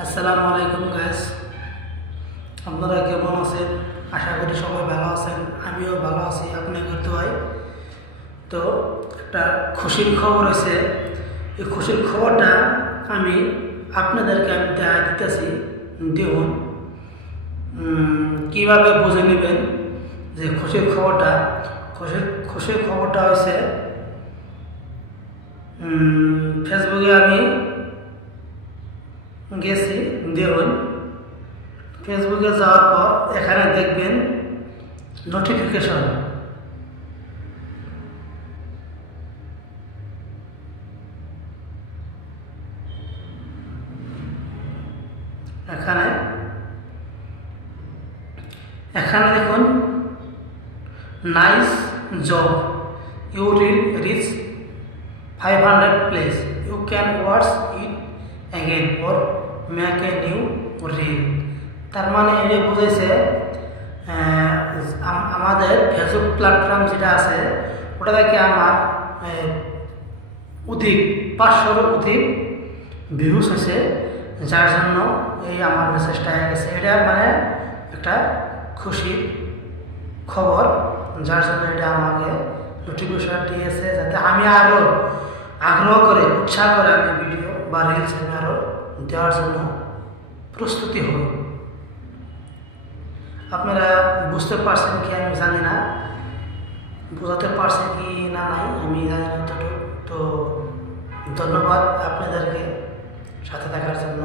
আসসালামু আলাইকুম গাইস, আপনারা কেমন আছেন? আশা করি সবাই ভালো আছেন। আমিও ভালো আছি আপনাদের দোয়ায়। তো একটা খুশির খবর হয়েছে। এই খুশির খবরটা আমি আপনাদেরকে দেখা দিতেছি। দেখুন কীভাবে বুঝে নেবেন যে খুশির খবরটা। খুশির খবরটা হয়েছে ফেসবুকে আমি গেছি। দেখুন ফেসবুকে যাওয়ার পর এখানে দেখবেন নোটিফিকেশন। এখানে এখানে দেখুন nice job, you reach 500 place, you can watch it again or make a new reel. তার মানে এটা বুঝেছে আমাদের ফেসবুক প্ল্যাটফর্ম যেটা আছে ওটা থেকে আমার অধিক 500-এর অধিক ভিউজ হয়েছে, যার জন্য এই আমার মেসেজটা গেছে। এটা মানে একটা খুশির খবর, যার জন্য এটা আমাকে নোটিফিকেশন দিয়েছে, যাতে আমি আরও আগ্রহ করে উৎসাহ করে আমি ভিডিও বা রিলস আমি আরও দেওয়ার জন্য প্রস্তুতি হই। আপনারা বুঝতে পারছেন কি আমি জানি না, বোঝাতে পারছে কি না নাই আমি জানি না। তো ধন্যবাদ আপনাদেরকে সাথে থাকার জন্য।